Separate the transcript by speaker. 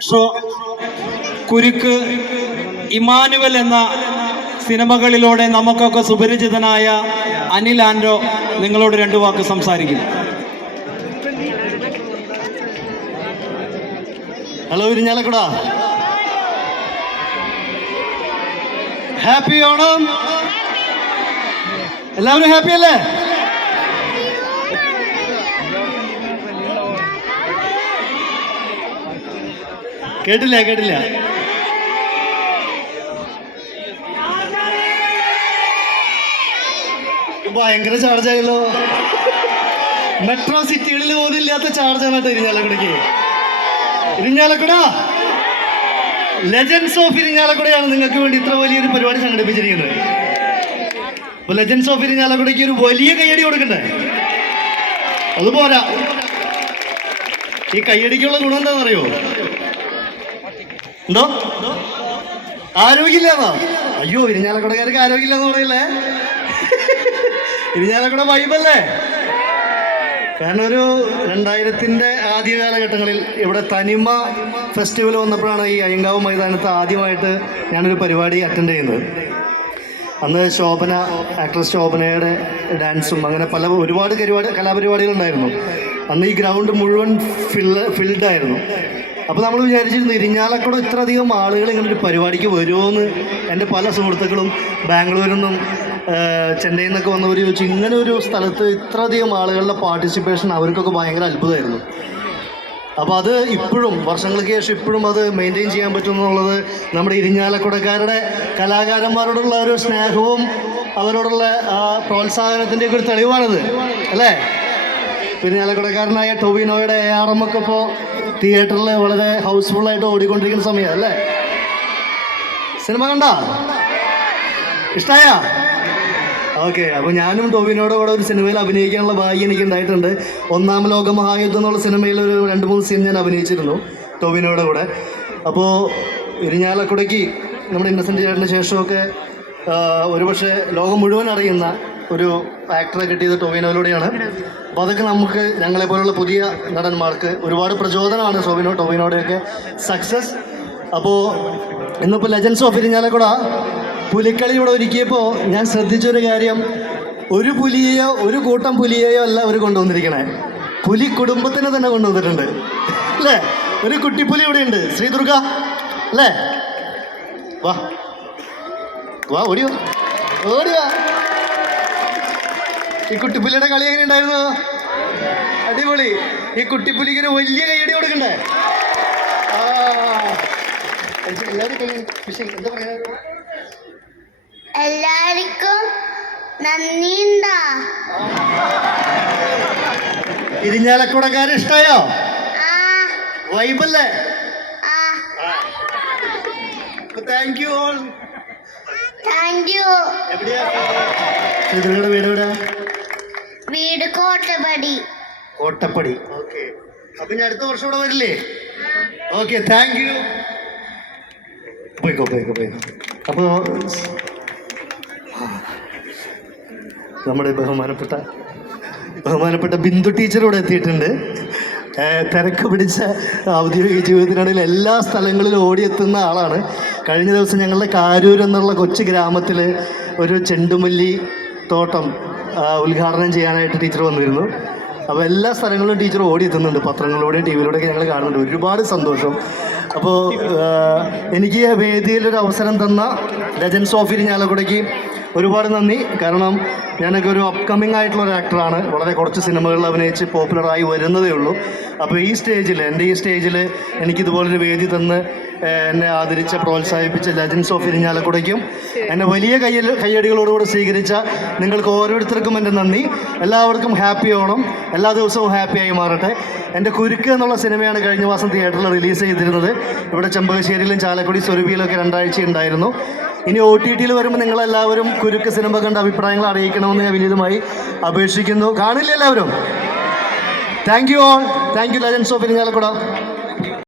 Speaker 1: Show കുരുക്ക് Emmanuel എന്ന സിനിമകളിലൂടെ നമുക്കൊക്കെ സുപരിചിതനായ അനിൽ ആൻഡോ നിങ്ങളോട് രണ്ടു വാക്ക് സംസാരിക്കും.
Speaker 2: ഹലോ ഇരിഞ്ഞാലക്കുട. ഹാപ്പി ഓണം. എല്ലാവരും ഹാപ്പി അല്ലേ? കേട്ടില്ല കേട്ടില്ല. ഭയങ്കര ചാർജ് ആയല്ലോ. മെട്രോ സിറ്റികളിൽ പോലും ഇല്ലാത്ത ചാർജാണ് കേട്ടോ ഇരിഞ്ഞാലക്കുട ലെജൻസ് ഓഫ് ഇരിഞ്ഞാലക്കുടയാണ് നിങ്ങൾക്ക് വേണ്ടി ഇത്ര വലിയൊരു പരിപാടി സംഘടിപ്പിച്ചിരിക്കുന്നത്. അപ്പൊ ലെജൻസ് ഓഫ് ഇരിഞ്ഞാലക്കുടയ്ക്ക് ഒരു വലിയ കയ്യടി കൊടുക്കണ്ടേ? അതുപോലെ ഈ കയ്യടിക്കുള്ള ഗുണം എന്താണെന്ന് അറിയോ എന്തോ? ആരോഗ്യമില്ലാന്നോ? അയ്യോ ഇരിഞ്ഞാലക്കുടക്കാർക്ക് ആരോഗ്യമില്ലെന്ന് പറയില്ലേ? ഇരിഞ്ഞാലക്കുട വൈബല്ലേ? കാരണം ഒരു രണ്ടായിരത്തിന്റെ ആദ്യ കാലഘട്ടങ്ങളിൽ ഇവിടെ തനിമ ഫെസ്റ്റിവൽ വന്നപ്പോഴാണ് ഈ അയ്യങ്കാവ് മൈതാനത്ത് ആദ്യമായിട്ട് ഞാനൊരു പരിപാടി അറ്റൻഡ് ചെയ്യുന്നത്. അന്ന് ശോഭന ആക്ട്രസ് ശോഭനയുടെ ഡാൻസും അങ്ങനെ പല ഒരുപാട് പരിപാടി കലാപരിപാടികളുണ്ടായിരുന്നു. അന്ന് ഈ ഗ്രൗണ്ട് മുഴുവൻ ഫില്ല് ഫിൽഡായിരുന്നു അപ്പോൾ നമ്മൾ വിചാരിച്ചിരുന്നു ഇരിഞ്ഞാലക്കുട ഇത്രയധികം ആളുകൾ ഇങ്ങനെ ഒരു പരിപാടിക്ക് വരുമോയെന്ന് എന്റെ പല സുഹൃത്തുക്കളും ബാംഗ്ലൂരിൽ നിന്നും ചെന്നൈയിൽ നിന്നൊക്കെ വന്നവർ ചോദിച്ചു ഇങ്ങനെ ഒരു സ്ഥലത്ത് ഇത്രയധികം ആളുകളുടെ പാർട്ടിസിപ്പേഷൻ അവർക്കൊക്കെ ഭയങ്കര അത്ഭുതമായിരുന്നു. അപ്പോൾ അത് ഇപ്പോഴും വർഷങ്ങൾക്ക് ശേഷം ഇപ്പോഴും അത് മെയിന്റെയിൻ ചെയ്യാൻ പറ്റും എന്നുള്ളത് നമ്മുടെ ഇരിഞ്ഞാലക്കുടക്കാരുടെ കലാകാരന്മാരോടുള്ള ഒരു സ്നേഹവും അവരോടുള്ള ആ പ്രോത്സാഹനത്തിന്റെ ഒക്കെ ഒരു തെളിവാണിത് അല്ലേ? ഇരിഞ്ഞാലക്കുടക്കാരനായ ടൊവിനോയുടെ എ ആർ എം ഒക്കെ ഇപ്പോൾ തിയേറ്ററിൽ വളരെ ഹൗസ്ഫുള്ളായിട്ട് ഓടിക്കൊണ്ടിരിക്കുന്ന സമയം അല്ലേ? സിനിമ കണ്ട? ഇഷ്ടായ? ഓക്കെ അപ്പൊ ഞാനും ടോവിനോട് കൂടെ ഒരു സിനിമയിൽ അഭിനയിക്കാനുള്ള ഭാഗ്യം എനിക്ക് ഉണ്ടായിട്ടുണ്ട്. ഒന്നാം ലോക മഹായുദ്ധം എന്നുള്ള സിനിമയിൽ ഒരു രണ്ട് മൂന്ന് സീൻ ഞാൻ അഭിനയിച്ചിരുന്നു ടോവിനോട് കൂടെ. അപ്പോൾ ഇരിഞ്ഞാലക്കുടയ്ക്ക് നമ്മുടെ ഇന്നസെന്റ് ചേട്ടന് ശേഷമൊക്കെ ഒരുപക്ഷെ ലോകം മുഴുവൻ അറിയുന്ന ഒരു ആക്ടറെ കിട്ടിയത് ടൊവിനോയിലൂടെയാണ്. അപ്പോൾ അതൊക്കെ നമുക്ക് ഞങ്ങളെ പോലുള്ള പുതിയ നടന്മാർക്ക് ഒരുപാട് പ്രചോദനമാണ് ടൊവിനോ ടൊവിനോടെയൊക്കെ സക്സസ് അപ്പോൾ ഇന്നിപ്പോൾ ലെജൻസ് ഓഫ് ഇരിഞ്ഞാലക്കുട പുലിക്കളി ഇവിടെ ഒരുക്കിയപ്പോൾ ഞാൻ ശ്രദ്ധിച്ചൊരു കാര്യം. ഒരു പുലിയെയോ ഒരു കൂട്ടം പുലിയെയോ അല്ല അവർ കൊണ്ടുവന്നിരിക്കണേ. പുലി കുടുംബത്തിനെ തന്നെ കൊണ്ടുവന്നിട്ടുണ്ട്. അല്ലേ? ഒരു കുട്ടിപ്പുലി ഇവിടെ ഉണ്ട്. ശ്രീദുർഗ അല്ലേ? വാ. വാ ഓടി വാ ഈ കുട്ടിപ്പുലിയുടെ കളി എങ്ങനെ ഉണ്ടായിരുന്നു? അടിപൊളി. ഈ കുട്ടിപ്പുലിക്ക് ഒരു വലിയ കൈയടി കൊടുക്കണ്ടേ? എല്ലാവരും എന്താ പറയാ?
Speaker 3: എല്ലാവർക്കും നന്ദിണ്ടാ.
Speaker 2: ഇരിഞ്ഞാലക്കുടക്കാരെ
Speaker 3: ഇഷ്ടായോ?
Speaker 2: വൈബല്ലേ? Thank you all
Speaker 3: thank you
Speaker 2: എവിടെയാ? വീട് എവിടെയാ?
Speaker 3: വീട് കോട്ടപ്പടി.
Speaker 2: കോട്ടപ്പടി. ഓക്കെ അപ്പൊ ഞാൻ അടുത്ത വർഷം ഇവിടെ വരില്ലേ? ഓക്കെ താങ്ക് യു പോയിക്കോ പോയിക്കോ പോയിക്കോ. അപ്പോൾ നമ്മുടെ ബഹുമാനപ്പെട്ട ബഹുമാനപ്പെട്ട ബിന്ദു ടീച്ചറോട് എത്തിയിട്ടുണ്ട്. തിരക്ക് പിടിച്ച ഔദ്യോഗിക ജീവിതത്തിനിടയിൽ എല്ലാ സ്ഥലങ്ങളിലും ഓടിയെത്തുന്ന ആളാണ്. കഴിഞ്ഞ ദിവസം ഞങ്ങളുടെ കാരൂർ എന്നുള്ള കൊച്ചു ഗ്രാമത്തിൽ ഒരു ചെണ്ടുമല്ലി തോട്ടം ഉദ്ഘാടനം ചെയ്യാനായിട്ട് ടീച്ചർ വന്നിരുന്നു. അപ്പോൾ എല്ലാ സ്ഥലങ്ങളിലും ടീച്ചർ ഓടിയെത്തുന്നുണ്ട്. പത്രങ്ങളിലൂടെയും ടി വിയിലൂടെയൊക്കെ ഞങ്ങൾ കാണുന്നുണ്ട്. ഒരുപാട് സന്തോഷം. അപ്പോൾ എനിക്ക് വേദിയിലൊരു അവസരം തന്ന ലെജൻസ് ഓഫ് ഇരിഞ്ഞാലക്കുടയ്ക്ക് ഒരുപാട് നന്ദി. കാരണം ഞാനൊക്കെ ഒരു അപ്കമിങ് ആയിട്ടുള്ള ഒരു ആക്ടറാണ് വളരെ കുറച്ച് സിനിമകളിൽ അഭിനയിച്ച് പോപ്പുലറായി വരുന്നതേ ഉള്ളൂ. അപ്പോൾ ഈ സ്റ്റേജിൽ എന്റെ ഈ സ്റ്റേജിൽ എനിക്കിതുപോലൊരു വേദി തന്ന് എന്നെ ആദരിച്ച പ്രോത്സാഹിപ്പിച്ച ലജൻസ് ഓഫ് ഇരിഞ്ഞാലക്കുടയ്ക്കും. എന്നെ വലിയ കയ്യൽ കയ്യടികളോടുകൂടി സ്വീകരിച്ച നിങ്ങൾക്ക് ഓരോരുത്തർക്കും എന്റെ നന്ദി. എല്ലാവർക്കും ഹാപ്പി ഓണം എല്ലാ ദിവസവും ഹാപ്പിയായി മാറട്ടെ. എന്റെ കുരുക്ക് എന്നുള്ള സിനിമയാണ് കഴിഞ്ഞ മാസം തിയേറ്ററിൽ റിലീസ് ചെയ്തിരുന്നത്. ഇവിടെ ചെമ്പകശ്ശേരിയിലും ചാലക്കുടി സ്വരൂപിയിലൊക്കെ രണ്ടാഴ്ച ഉണ്ടായിരുന്നു. ഇനി ഒ ടി ടിയിൽ വരുമ്പോൾ നിങ്ങളെല്ലാവരും കുരുക്ക് സിനിമ കണ്ട അഭിപ്രായങ്ങൾ അറിയിക്കണമെന്ന് ഞാൻ വിനീതമായി അപേക്ഷിക്കുന്നു. കാണില്ല എല്ലാവരും. Thank you all thank you legends of Irinjalakuda